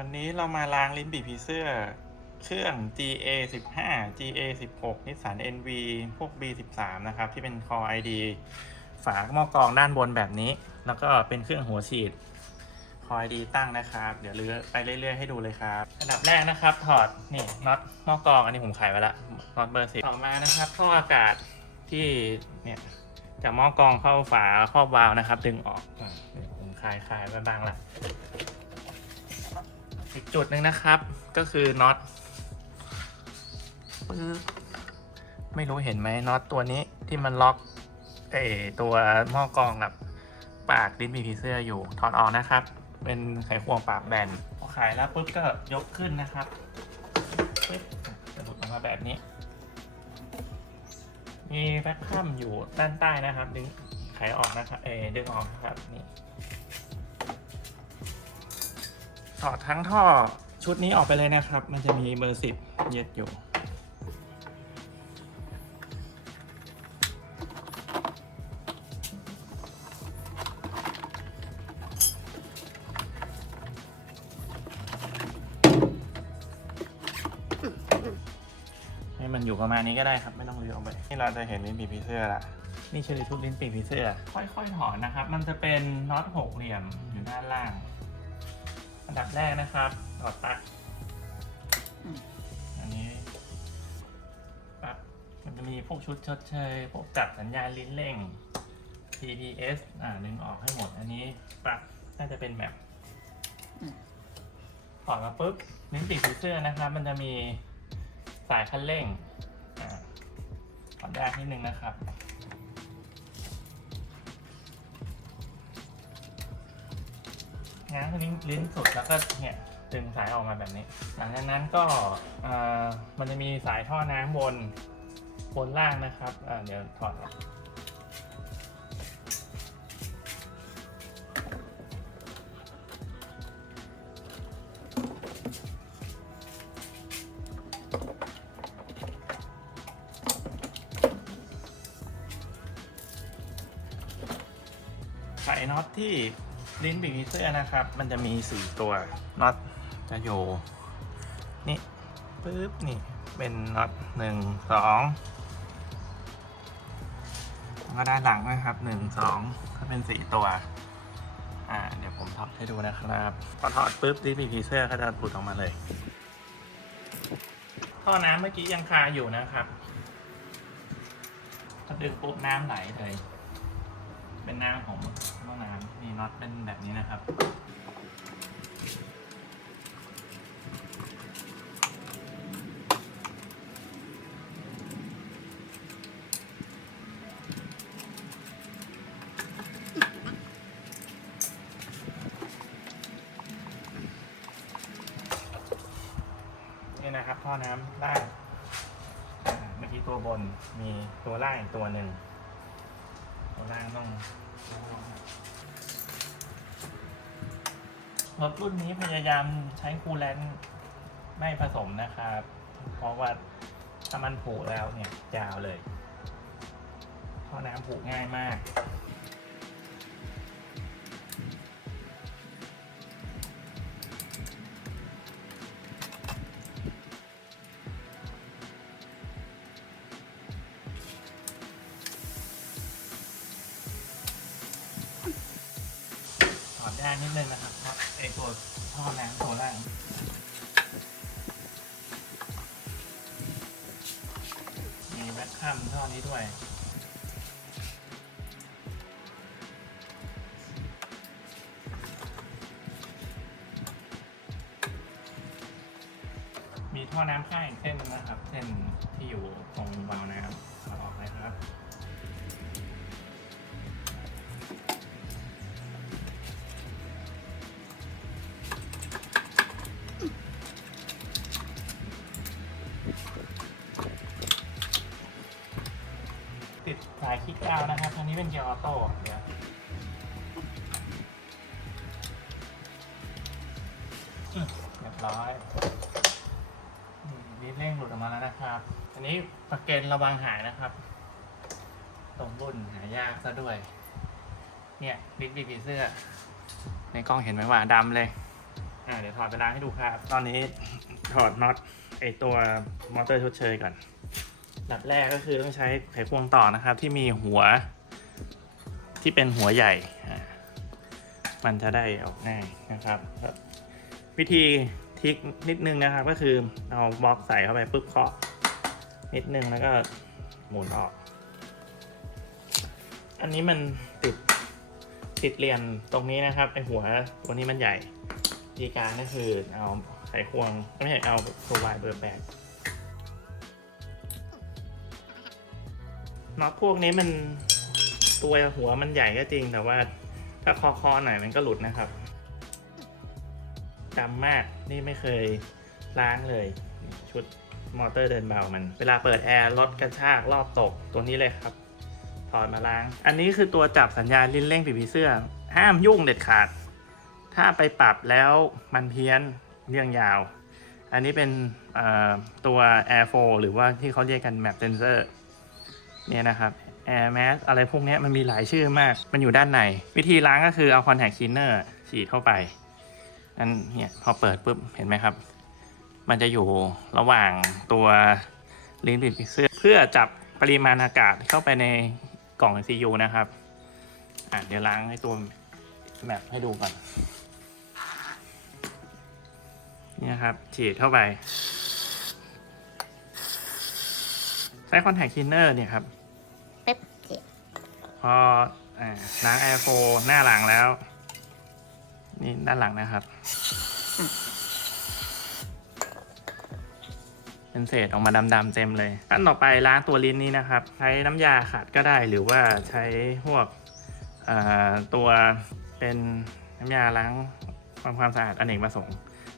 วันนี้เรามาล้างลิ้นปี่ผีเสื้อ เครื่อง GA 15 GA 16นิสสัน NV พวก B 13นะครับ ที่เป็น Core ID ฝาหม้อกรองด้านบนแบบนี้ แล้วก็เป็นเครื่องหัวฉีด Core ID ตั้งนะครับ เดี๋ยวเลื้อไปเรื่อยๆให้ดูเลยครับ อันดับแรกนะครับ ถอด นี่น็อตหม้อกรองอันนี้ผมขายไว้ละน็อตเบอร์สิบต่อมานะครับท่ออากาศที่เนี่ยจากหม้อกรองเข้าฝาครอบวาล์วนะครับ ดึงออกผมคลายคลายไว้บ้างละ อีกจุดหนึ่งนะครับก็คือน็อตไม่รู้เห็นไหมน็อตตัวนี้ที่มันล็อกเอตัวหม้อกรองกับปากลิ้นปีผีเสื้ออยู่ถอดออกนะครับ เป็นไขควงปากแบนพอขายแล้วปุ๊บก็ยกขึ้นนะครับปึ๊บจะหลุดออกมาแบบนี้ มีแบ็คคัมอยู่ด้านใต้นะครับ ดึงไขออกนะครับเอดึงออกนะครับนี่ ถอดทั้งท่อชุดนี้ออกไปเลยนะครับ มันจะมีเบอร์สิบเย็ดอยู่ ให้มันอยู่ประมาณนี้ก็ได้ครับ ไม่ต้องรื้อออกไป นี่เราจะเห็นลิ้นปีกผีเสื้อละนี่คือทุกลิ้นปีกผีเสื้อ ค่อยๆถอนนะครับ มันจะเป็นน็อตหกเหลี่ยมอยู่ด้านล่าง อันดับแรกนะครับถอดปลั๊กอันนี้ปลั๊กมันจะมีพวกชุดชดเชยพวกจับสัญญาณลิ้นเร่ง TPS อ่าดึงออกให้หมด อันนี้ปลั๊กน่าจะเป็นแบบถอดมาปุ๊บลิ้นปีกผีเสื้อนะครับ มันจะมีสายคันเร่งอ่าขอแยกนิดนึงนะครับ ง้างลิ้นลิ้นสุดแล้วก็เนี่ยดึงสายออกมาแบบนี้ หลังจากนั้นก็อ่อมันจะมีสายท่อน้ำบนบนล่างนะครับอ่าเดี๋ยวถอดออกใส่น็อตที่ ลิ้นปีกเสื้อนะครับ มันจะมีสี่ตัวน็อตจะอยู่นี่ปึ๊บนี่เป็นน็อตหนึ่งสองก็ด้านหลังนะครับหนึ่งสองก็เป็นสี่ตัว อ่า เดี๋ยวผมถอดให้ดูนะครับพอถอดปุ๊บลิ้นปีกเสื้อก็จะหลุดออกมาเลยท่อน้ำเมื่อกี้ยังคาอยู่นะครับถ้าดึงปุ๊บน้ำไหลเลย เป็นน้ำของ นี่น็อตเป็นแบบนี้นะครับ นี่นะครับท่อน้ำล่างเมื่อกี้ตัวบนมีตัวล่างอีกตัวหนึ่งตัวล่างต้อง รถรุ่นนี้พยายามใช้คูลแลนต์ไม่ผสมนะครับ เพราะว่าถ้ามันผุแล้วเนี่ยยาวเลยท่อน้ำผุง่ายมาก ถอดยากนิดนึงนะครับ ไอตัวท่อน้ำตัวล่างมีแบ็คคัมท่อนี้ด้วยมีท่อน้ำข้างอีกเส้นนึงนะครับ เส้นที่อยู่ตรงวาล์วน้ำเอาออกเลยครับ นี่เร่งหลุดออกมาแล้วนะครับ อันนี้ประเกนระวังหายนะครับ ตรงรุ่นหายากซะด้วย เนี่ยบิ๊กบีผีเสื้อ ในกล้องเห็นไหมว่าดำเลย อ่าเดี๋ยวถอดไปล้างให้ดูครับ ตอนนี้ถอดน็อตไอตัวมอเตอร์ชดเชยก่อนอันดับแรกก็คือต้องใช้ไขควงต่อนะครับ ที่มีหัว ที่เป็นหัวใหญ่ มันจะได้ออกง่ายนะครับ วิธี ทิกนิดนึงนะครับ ก็คือเอาบล็อกใส่เข้าไปปุ๊บเคาะนิดนึงแล้วก็หมุนออก อันนี้มันติดติดเรียญตรงนี้นะครับไอหัวตัวนี้มันใหญ่วิธีการก็คือเอาไขควงไม่ใช่เอาตัววายเบอร์แปดน็อตพวกนี้มันตัวหัวมันใหญ่ก็จริงแต่ว่าถ้าคอคอหน่อยมันก็หลุดนะครับ ดำมากนี่ไม่เคยล้างเลยชุดมอเตอร์เดินเบามัน เวลาเปิดแอร์ลดกระชากรอบตกตัวนี้เลยครับ ถอดมาล้าง อันนี้คือตัวจับสัญญาณลิ้นเร่งปีผีเสื้อ ห้ามยุ่งเด็ดขาด ถ้าไปปรับแล้วมันเพี้ยนเรื่องยาว อันนี้เป็นตัว Air 4หรือว่าที่เขาเรียกกัน Map Sensor เนี่ยนะครับ Air Mask อะไรพวกนี้มันมีหลายชื่อมาก มันอยู่ด้านใน วิธีล้างก็คือเอา Contact Cleaner ฉีดเข้าไป อันเนี่ยพอเปิดปุ๊บเห็นไหมครับ มันจะอยู่ระหว่างตัวลิ้นปีผีเสื้อเพื่อจับปริมาณอากาศเข้าไปในกล่อง CU นะครับอะเดี๋ยวล้างให้ตัวแมปให้ดูก่อนเนี่ยครับ ฉีดเข้าไป ใช้คอนแทคคินเนอร์เนี่ยครับ เป๊ปเจ็ดพออาล้างแอร์โฟหน้าหลังแล้ว นี่ด้านหลังนะครับ เป็นเศษออกมาดำๆเต็มเลยขั้นต่อไปล้างตัวลิ้นนี้นะครับ ใช้น้ำยาขัดก็ได้หรือว่าใช้พวกตัวเป็นน้ำยาล้างความความสะอาดอเนกประสงค์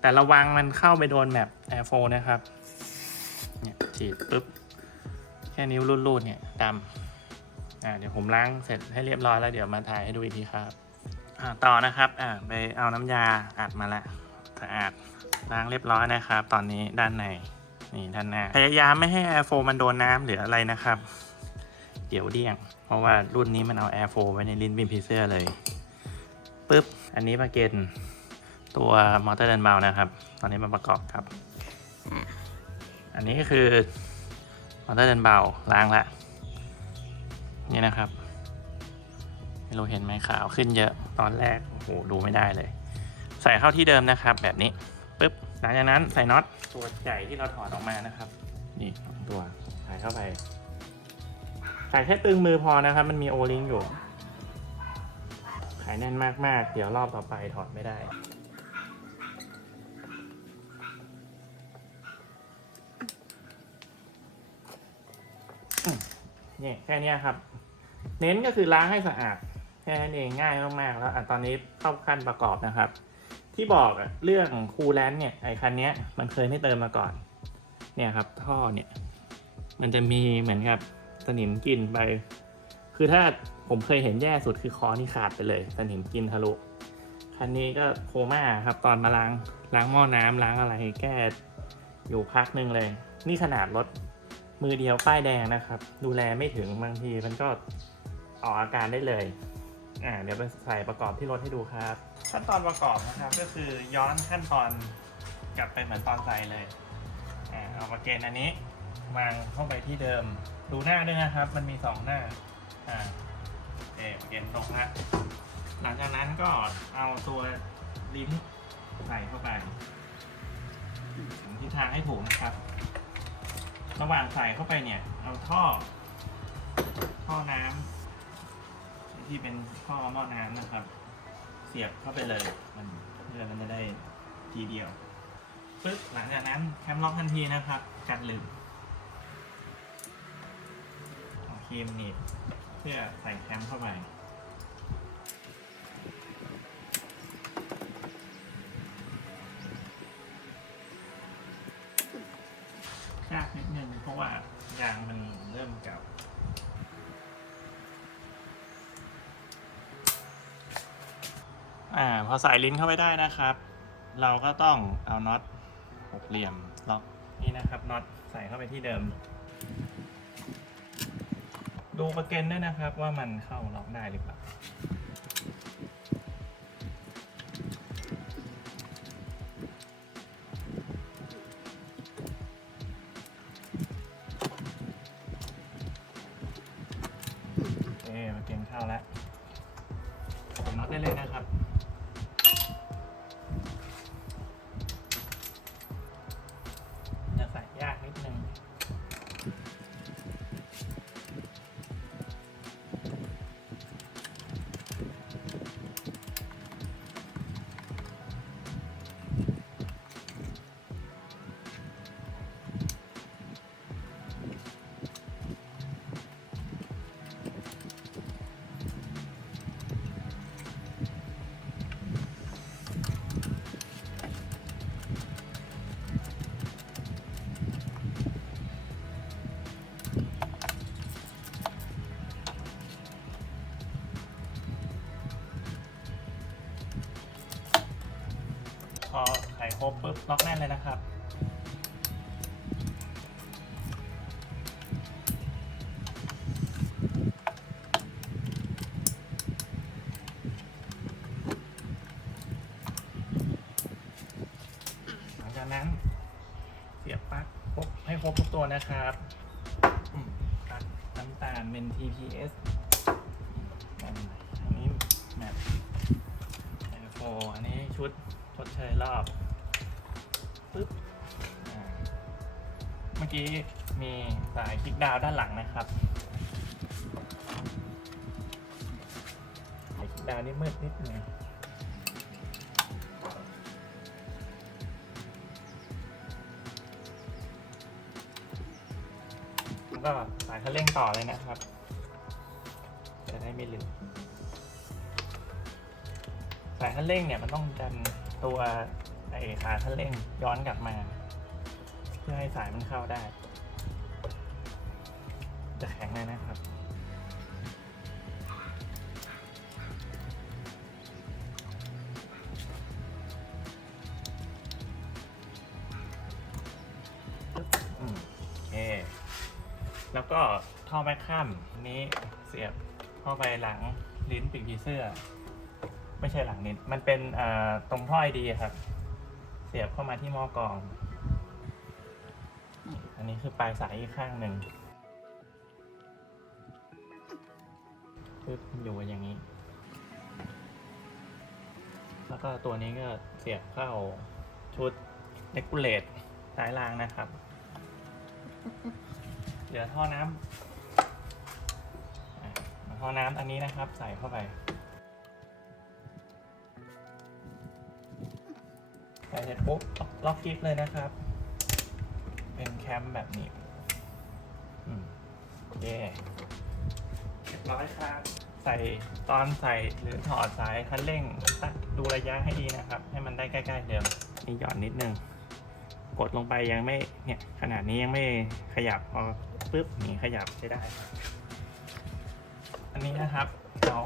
แต่ระวังมันเข้าไปโดนแมปแอร์โฟนะครับเนี่ยฉีดปุ๊บ แค่นิ้วรูดๆเนี่ยดำอ่าเดี๋ยวผมล้างเสร็จให้เรียบร้อยแล้วเดี๋ยวมาถ่ายให้ดูอีกทีครับ ต่อนะครับอ่าไปเอาน้ำยาอัดมาละสะอาดล้างเรียบร้อยนะครับ ตอนนี้ด้านในนี่ด้านหน้าพยายามไม่ให้แอร์โฟมันโดนน้ำหรืออะไรนะครับ เดี๋ยวเดี่ยง เพราะว่ารุ่นนี้มันเอาแอร์โฟไว้ในลิ้นบินพีเซอร์เลยปึ๊บอันนี้มาเกณฑ์ตัวมอเตอร์เดินเบานะครับ ตอนนี้มาประกอบครับ อันนี้ก็คือมอเตอร์เดินเบาล้างละนี่นะครับ ไม่รู้เห็นไหมขาวขึ้นเยอะตอนแรกโอ้โหดูไม่ได้เลย ใส่เข้าที่เดิมนะครับ แบบนี้ปึ๊บหลังจากนั้นใส่น็อตตัวใหญ่ที่เราถอดออกมานะครับ นี่ตัวใส่เข้าไปใส่แค่ตึงมือพอนะครับ มันมีโอลิงอยู่ขายแน่นมากๆ เดี๋ยวรอบต่อไปถอดไม่ได้นี่แค่นี้ครับ เน้นก็คือล้างให้สะอาด แค่นั้นเองง่ายมากๆแล้วอะตอนนี้เข้าขั้นประกอบนะครับ ที่บอกเรื่องคูลแลนต์เนี่ยไอคันนี้มันเคยไม่เติมมาก่อน เนี่ยครับท่อเนี่ย มันจะมีเหมือนกับสนิมกินไป คือถ้าผมเคยเห็นแย่สุดคือคอนี่ขาดไปเลย สนิมกินทะลุคันนี้ก็โคม่าครับ ตอนมาล้างล้างหม้อน้ำล้างอะไรแก้อยู่พักนึงเลย นี่ขนาดรถมือเดียวป้ายแดงนะครับ ดูแลไม่ถึงบางทีมันก็ออกอาการได้เลย อ่าเดี๋ยวไปใส่ประกอบที่รถให้ดูครับ ขั้นตอนประกอบนะครับก็คือย้อนขั้นตอนกลับไปเหมือนตอนใส่เลยอ่าเอามาเกณฑ์อันนี้วางเข้าไปที่เดิม ดูหน้าด้วยนะครับ มันมีสองหน้าอ่าโอเคเกณฑ์ตรงละหลังจากนั้นก็เอาตัวลิ้นใส่เข้าไปทิศทางให้ถูกนะครับระหว่างใส่เข้าไปเนี่ย เอาท่อ ท่อน้ำ ที่เป็นท่อหม้อน้ำนะครับ เสียบเข้าไปเลย มันเพื่อมันจะได้ทีเดียวปึ๊บหลังจากนั้นแคมล็อกทันทีนะครับ กันลืมเอาครีมหนีบเพื่อใส่แคมเข้าไป ยากนิดนึงเพราะว่ายางมันเริ่มเก่า อ่าพอใส่ลิ้นเข้าไปได้นะครับ เราก็ต้องเอาน็อตหกเหลี่ยมล็อกนี่นะครับน็อตใส่เข้าไปที่เดิม ดูประเกนด้วยนะครับว่ามันเข้าล็อกได้หรือเปล่า รบปุ๊บล็อกแน่นเลยนะครับ หลังจากนั้นเสียบปลั๊กครบให้ครบทุกตัวนะครับอืมปลั๊กน้ำตาลเป็น TPS อันอันนี้แมทไอโฟอันนี้ชุดชดเชยรอบ ปึ๊บเมื่อกี้มีสายคลิกดาวด้านหลังนะครับสายคลิกดาวนี่มืดนิดนึงแล้วก็สายคันเร่งต่อเลยนะครับ จะได้ไม่ลืมสายคันเร่งเนี่ยมันต้องดันตัว ไอ้ขาคันเร่งย้อนกลับมา เพื่อให้สายมันเข้าได้ จะแข็งเลยนะครับโอเคแล้วก็ท่อแมคคัมนี้เสียบเข้าไปหลังลิ้นปีกผีเสื้อ ไม่ใช่หลังลิ้นมันเป็นตรงท่อไอดีครับ เสียบเข้ามาที่หม้อกรอง อันนี้คือปลายสายอีกข้างหนึ่งปึ๊บอยู่อย่างนี้ แล้วก็ตัวนี้ก็เสียบเข้าชุดเลกูเลตสายรางนะครับ เหลือท่อน้ำท่อน้ำอันนี้นะครับ ใส่เข้าไป ใส่เสร็จปุ๊บล็อกกิ๊บเลยนะครับ เป็นแคมแบบนี้อืมโอเคเรียบร้อยครับ ใส่ตอนใส่หรือถอดสายคันเร่งตั้งดูระยะให้ดีนะครับ ให้มันได้ใกล้ๆเดิมนี่หย่อนนิดนึง กดลงไปยังไม่เนี่ยขนาดนี้ยังไม่ขยับพอปุ๊บนี่ขยับใช้ได้ อันนี้นะครับเอา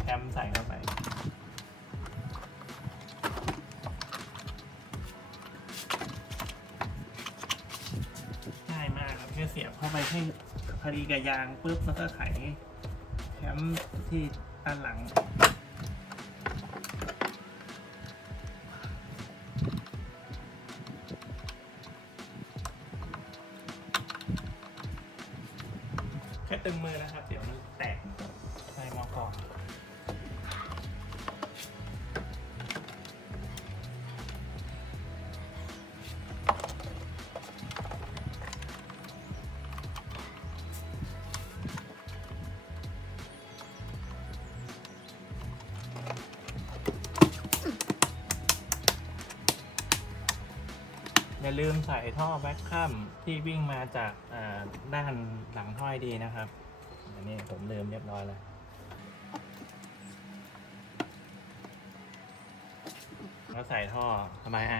แคมใส่เข้าไปง่าไปให้พอดีกับยางปุ๊บแล้วก็ไขแคมที่ด้านหลัง อย่าลืมใส่ท่อแบ็คคัมที่วิ่งมาจากด้านหลังถ้อยดีนะครับ อันนี้ผมลืมเรียบร้อยแล้วแล้วใส่ท่อระบายไอ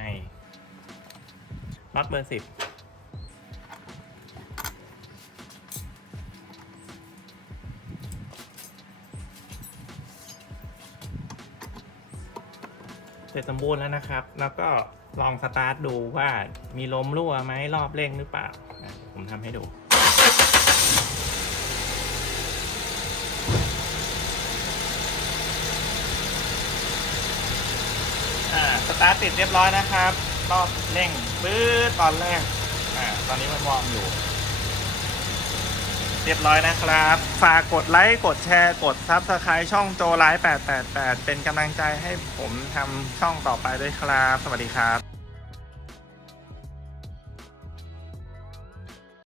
น็อตเบอร์สิบเสร็จสมบูรณ์แล้วนะครับ แล้วก็ ลองสตาร์ทดูว่ามีลมรั่วไหมรอบเร่งหรือเปล่า ผมทำให้ดูอ่าสตาร์ทติดเรียบร้อยนะครับ รอบเร่งปื๊ดตอนแรกอ่าตอนนี้มันวอร์มอยู่ รียบร้อยนะครับ ฝากกดไลค์ กดแชร์ กดซับสไครต์ช่องโจไลฟ์888 เป็นกำลังใจให้ผมทำช่องต่อไปด้วยครับ สวัสดีครับ